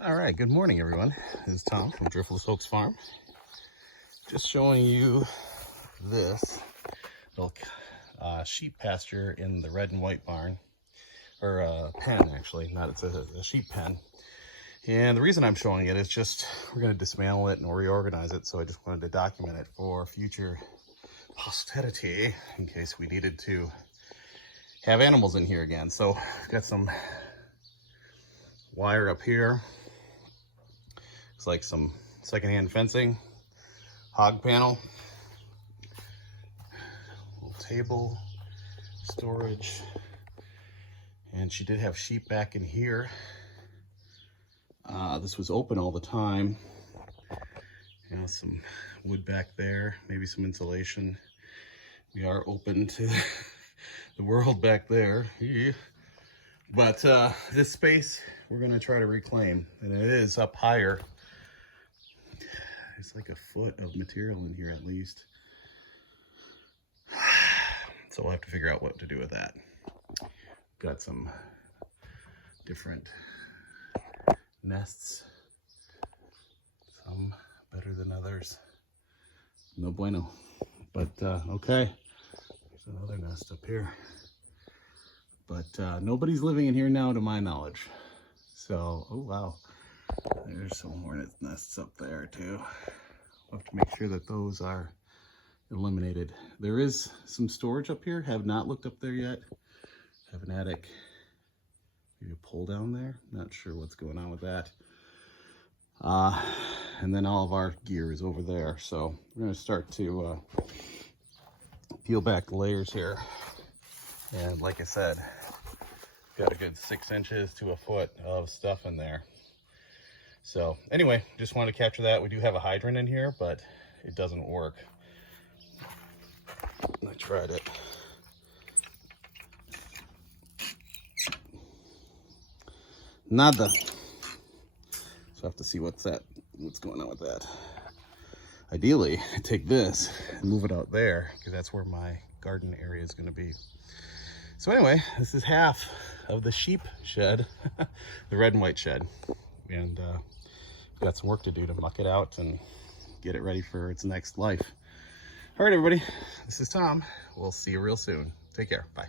All right, good morning, everyone. This is Tom from Driftless Oaks Farm. Just showing you this little sheep pasture in the red and white barn, or pen actually, not it's a sheep pen. And the reason I'm showing it is just we're going to dismantle it and reorganize it, so I just wanted to document it for future posterity in case we needed to have animals in here again. So I've got some wire up here. It's like some secondhand fencing, hog panel, little table, storage, and she did have sheep back in here. This was open all the time. You know, some wood back there, maybe some insulation. We are open to the world back there. Yeah. But this space we're gonna try to reclaim, and it is up higher. There's like a foot of material in here at least. So we'll have to figure out what to do with that. Got some different nests. Some better than others. No bueno. But okay. There's another nest up here. But nobody's living in here now to my knowledge. So, oh wow. There's some hornet nests up there too. We'll have to make sure that those are eliminated. There is some storage up here. Have not looked up there yet. Have an attic. Maybe a pull down there. Not sure what's going on with that. And then all of our gear is over there. So we're going to start to peel back the layers here. And like I said, got a good 6 inches to a foot of stuff in there. So anyway, just wanted to capture that. We do have a hydrant in here, but it doesn't work. I tried it. Nada. So I have to see what's going on with that. Ideally, I take this and move it out there because that's where my garden area is going to be. So anyway, this is half of the sheep shed, the red and white shed. And we've got some work to do to muck it out and get it ready for its next life. All right, everybody, this is Tom. We'll see you real soon. Take care. Bye.